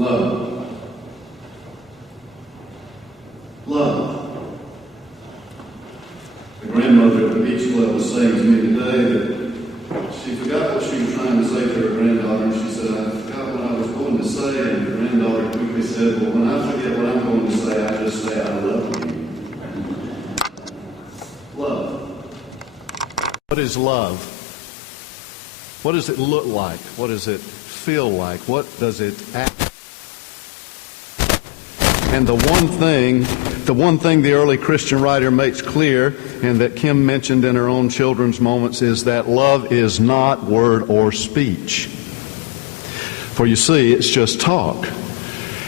Love. Love. The grandmother at the beach club was saying to me today that she forgot what she was trying to say to her granddaughter, and she said, I forgot what I was going to say, and the granddaughter quickly said, well, when I forget what I'm going to say, I just say, I love you. Love. What is love? What does it look like? What does it feel like? What does it act? And the one thing the early Christian writer makes clear, and that Kim mentioned in her own children's moments, is that love is not word or speech. For you see, it's just talk.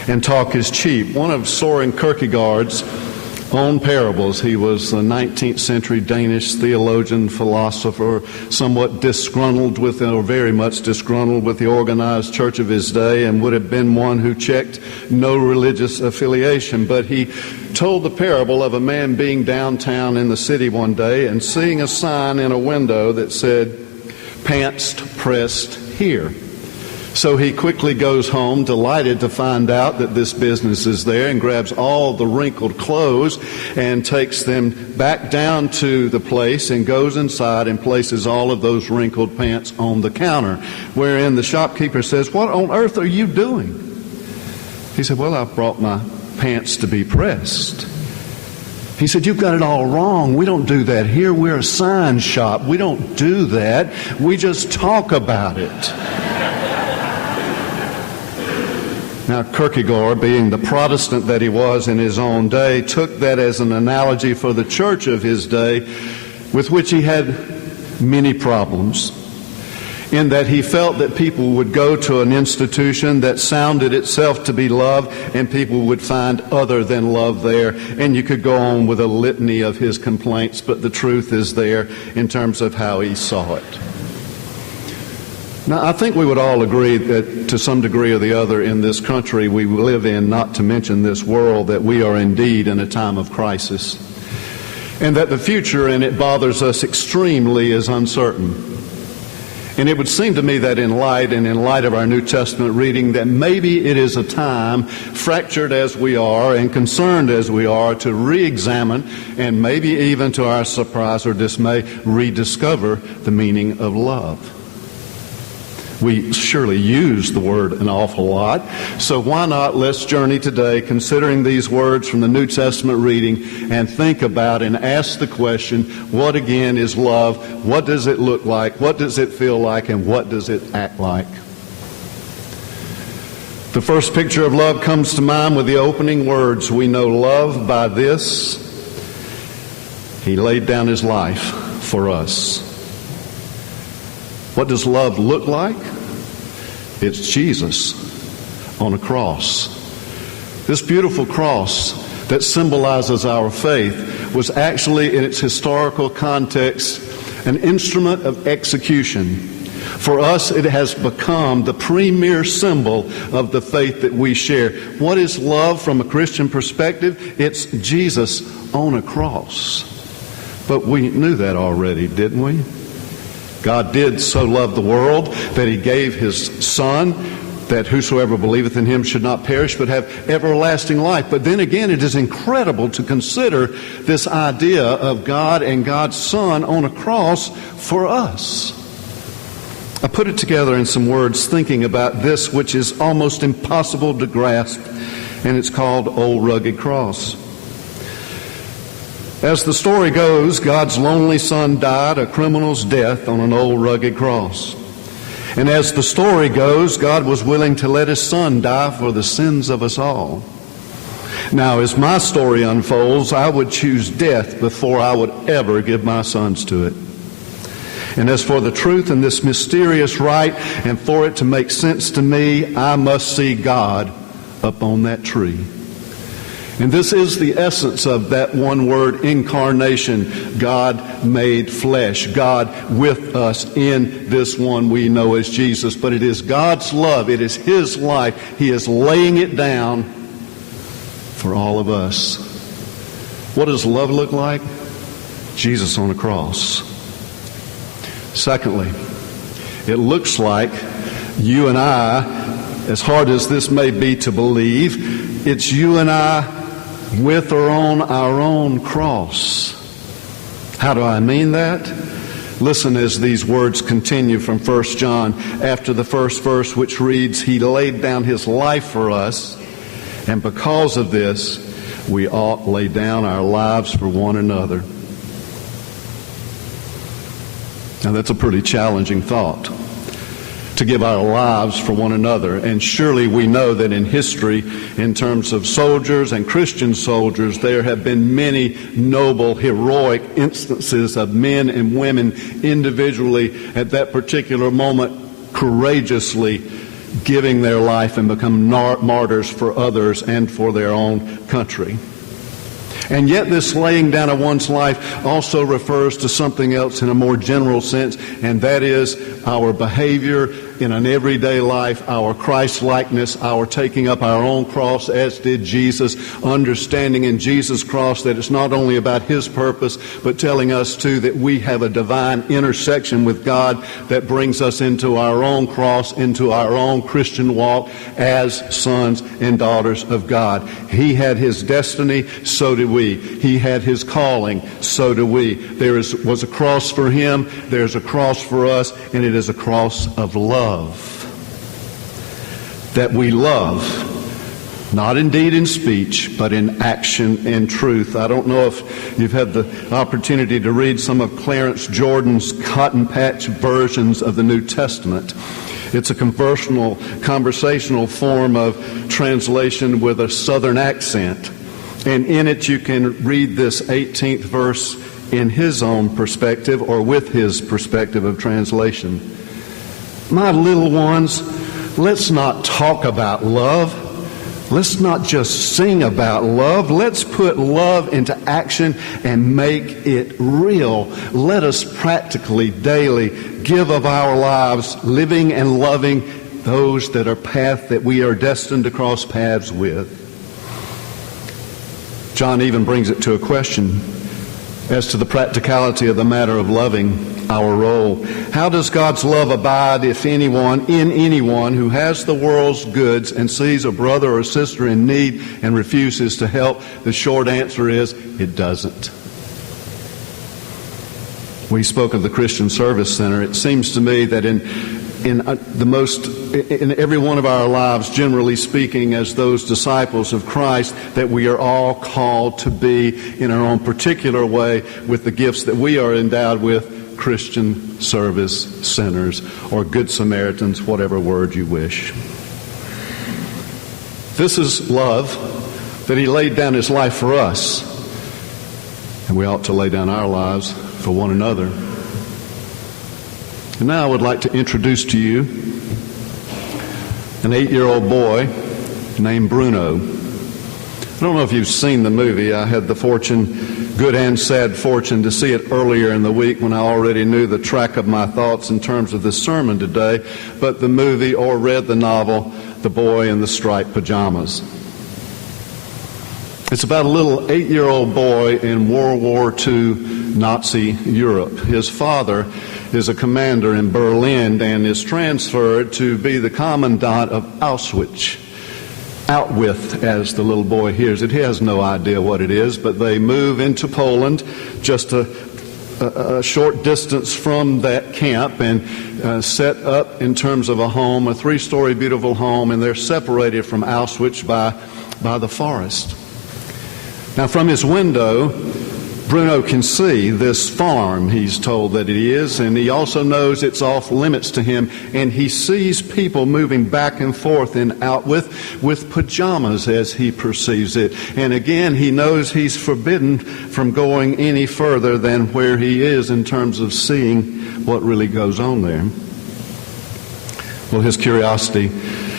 And talk is cheap. One of Soren Kierkegaard's own parables, he was a 19th century Danish theologian, philosopher, somewhat disgruntled with, or very much disgruntled with the organized church of his day, and would have been one who checked no religious affiliation. But he told the parable of a man being downtown in the city one day and seeing a sign in a window that said, "Pants pressed here." So he quickly goes home, delighted to find out that this business is there, and grabs all the wrinkled clothes and takes them back down to the place and goes inside and places all of those wrinkled pants on the counter, wherein the shopkeeper says, "What on earth are you doing?" He said, "Well, I brought my pants to be pressed." He said, "You've got it all wrong. We don't do that here. We're a sign shop. We don't do that. We just talk about it." Now, Kierkegaard, being the Protestant that he was in his own day, took that as an analogy for the church of his day, with which he had many problems, in that he felt that people would go to an institution that sounded itself to be love, and people would find other than love there. And you could go on with a litany of his complaints, but the truth is there in terms of how he saw it. Now, I think we would all agree that to some degree or the other in this country we live in, not to mention this world, that we are indeed in a time of crisis, and that the future, and it bothers us extremely, is uncertain. And it would seem to me that in light of our New Testament reading, that maybe it is a time, fractured as we are and concerned as we are, to re-examine and maybe even to our surprise or dismay, rediscover the meaning of love. We surely use the word an awful lot, so why not let's journey today considering these words from the New Testament reading and think about and ask the question, what again is love? What does it look like? What does it feel like? And what does it act like? The first picture of love comes to mind with the opening words, "We know love by this, He laid down His life for us." What does love look like? It's Jesus on a cross. This beautiful cross that symbolizes our faith was actually, in its historical context, an instrument of execution. For us, it has become the premier symbol of the faith that we share. What is love from a Christian perspective? It's Jesus on a cross. But we knew that already, didn't we? God did so love the world that He gave His Son, that whosoever believeth in Him should not perish but have everlasting life. But then again, it is incredible to consider this idea of God and God's Son on a cross for us. I put it together in some words thinking about this which is almost impossible to grasp, and it's called Old Rugged Cross. As the story goes, God's lonely Son died a criminal's death on an old rugged cross. And as the story goes, God was willing to let His Son die for the sins of us all. Now, as my story unfolds, I would choose death before I would ever give my sons to it. And as for the truth in this mysterious rite, and for it to make sense to me, I must see God up on that tree. And this is the essence of that one word, incarnation. God made flesh. God with us in this one we know as Jesus. But it is God's love. It is His life. He is laying it down for all of us. What does love look like? Jesus on a cross. Secondly, it looks like you and I as hard as this may be to believe, it's you and I with or on our own cross. How do I mean that? Listen as these words continue from 1 John after the first verse, which reads, He laid down His life for us, and because of this, we ought lay down our lives for one another. Now that's a pretty challenging thought, to give our lives for one another. And surely we know that in history, in terms of soldiers and Christian soldiers, there have been many noble, heroic instances of men and women individually at that particular moment courageously giving their life and become martyrs for others and for their own country. And yet this laying down of one's life also refers to something else in a more general sense, and that is our behavior in an everyday life, our Christ-likeness, our taking up our own cross as did Jesus, understanding in Jesus' cross that it's not only about His purpose, but telling us too that we have a divine intersection with God that brings us into our own cross, into our own Christian walk as sons and daughters of God. He had His destiny, so did we. He had His calling, so do we. There was a cross for Him, there's a cross for us, and it is a cross of love. That we love, not indeed in speech, but in action and truth. I don't know if you've had the opportunity to read some of Clarence Jordan's cotton patch versions of the New Testament. It's a conversational form of translation with a southern accent. And in it you can read this 18th verse in his own perspective or with his perspective of translation. My little ones, let's not talk about love. Let's not just sing about love. Let's put love into action and make it real. Let us practically, daily, give of our lives, living and loving those that are path that we are destined to cross paths with. John even brings it to a question as to the practicality of the matter of loving our role. How does God's love abide in anyone who has the world's goods and sees a brother or sister in need and refuses to help? The short answer is, it doesn't. We spoke of the Christian Service Center. It seems to me that in every one of our lives, generally speaking, as those disciples of Christ, that we are all called to be in our own particular way with the gifts that we are endowed with, Christian service centers or Good Samaritans, whatever word you wish. This is love, that He laid down His life for us, and we ought to lay down our lives for one another. And now I would like to introduce to you an 8-year-old boy named Bruno. I don't know if you've seen the movie. I had the good and sad fortune to see it earlier in the week when I already knew the track of my thoughts in terms of this sermon today, but the movie or read the novel, The Boy in the Striped Pajamas. It's about a little 8-year-old boy in World War II Nazi Europe. His father is a commander in Berlin and is transferred to be the commandant of Auschwitz. Out with, as the little boy hears it. He has no idea what it is, but they move into Poland, just a short distance from that camp, and set up in terms of a home, a 3-story beautiful home, and they're separated from Auschwitz by the forest. Now from his window, Bruno can see this farm, he's told that it is, and he also knows it's off limits to him, and he sees people moving back and forth and out with pajamas as he perceives it. And again, he knows he's forbidden from going any further than where he is in terms of seeing what really goes on there. Well, his curiosity,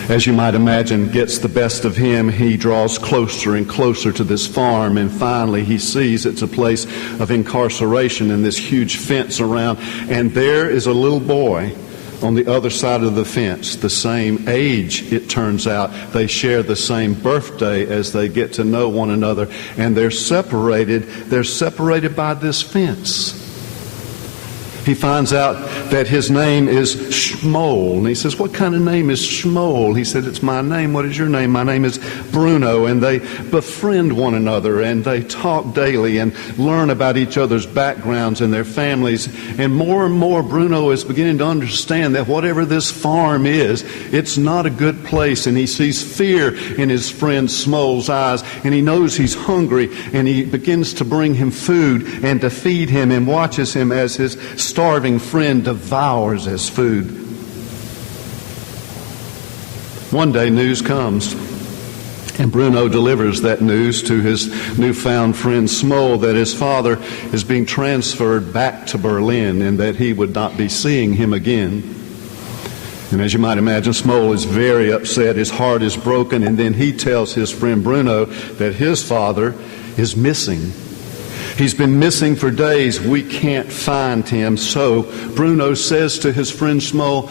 as you might imagine, gets the best of him. He draws closer and closer to this farm, and finally he sees it's a place of incarceration and this huge fence around, and there is a little boy on the other side of the fence, the same age, it turns out. They share the same birthday as they get to know one another, and they're separated by this fence. He finds out that his name is Shmuel. And he says, "What kind of name is Shmuel?" He said, "It's my name. What is your name?" "My name is Bruno." And they befriend one another, and they talk daily and learn about each other's backgrounds and their families. And more Bruno is beginning to understand that whatever this farm is, it's not a good place. And he sees fear in his friend Shmuel's eyes, and he knows he's hungry, and he begins to bring him food and to feed him, and watches him as his starving friend devours his food. One day news comes, and Bruno delivers that news to his newfound friend Shmuel that his father is being transferred back to Berlin and that he would not be seeing him again. And as you might imagine, Shmuel is very upset. His heart is broken, and then he tells his friend Bruno that his father is missing. He's been missing for days. We can't find him. So Bruno says to his friend Shmuel,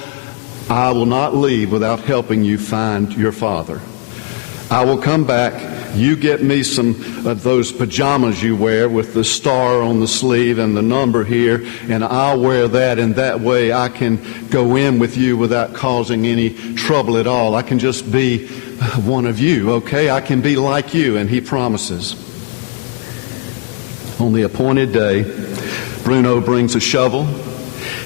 "I will not leave without helping you find your father. I will come back. You get me some of those pajamas you wear with the star on the sleeve and the number here, and I'll wear that, and that way I can go in with you without causing any trouble at all. I can just be one of you, okay? I can be like you." And he promises. On the appointed day, Bruno brings a shovel.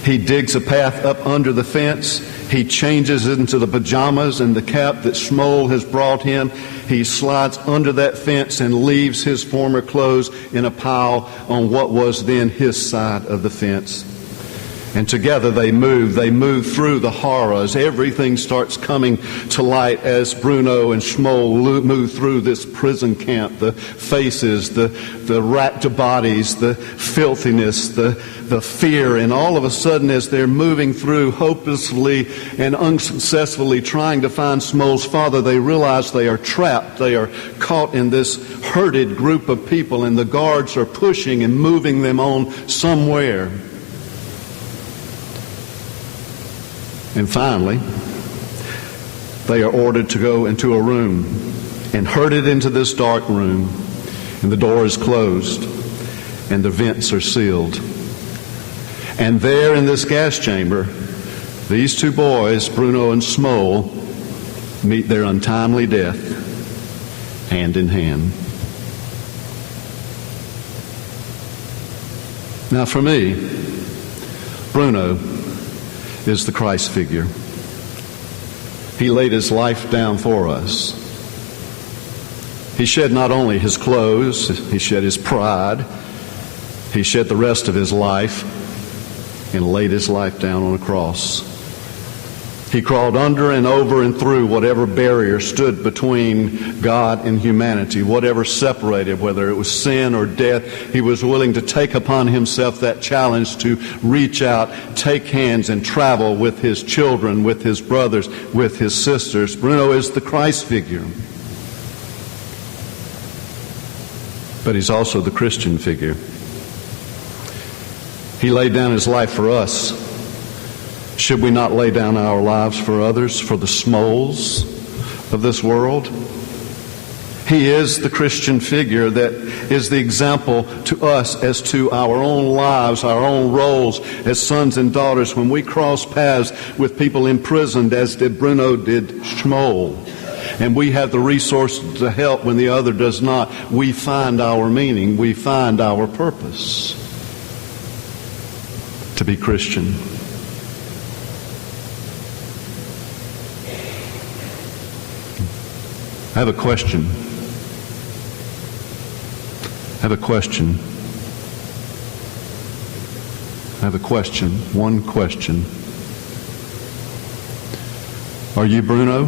He digs a path up under the fence. He changes into the pajamas and the cap that Shmuel has brought him. He slides under that fence and leaves his former clothes in a pile on what was then his side of the fence. And together they move through the horrors. Everything starts coming to light as Bruno and Shmuel move through this prison camp. The faces, the racked bodies, the filthiness, the fear. And all of a sudden, as they're moving through hopelessly and unsuccessfully trying to find Shmuel's father, they realize they are trapped. They are caught in this herded group of people, and the guards are pushing and moving them on somewhere. And finally, they are ordered to go into a room and herded into this dark room, and the door is closed and the vents are sealed. And there in this gas chamber, these two boys, Bruno and Shmuel, meet their untimely death hand in hand. Now for me, Bruno is the Christ figure. He laid his life down for us. He shed not only his clothes, he shed his pride, he shed the rest of his life and laid his life down on a cross. He crawled under and over and through whatever barrier stood between God and humanity, whatever separated, whether it was sin or death. He was willing to take upon himself that challenge to reach out, take hands, and travel with his children, with his brothers, with his sisters. Bruno is the Christ figure. But he's also the Christian figure. He laid down his life for us. Should we not lay down our lives for others, for the Shmuels of this world? He is the Christian figure that is the example to us as to our own lives, our own roles as sons and daughters when we cross paths with people imprisoned, as did Bruno did Shmuel. And we have the resources to help when the other does not. We find our meaning. We find our purpose to be Christian. I have a question. One question. Are you Bruno?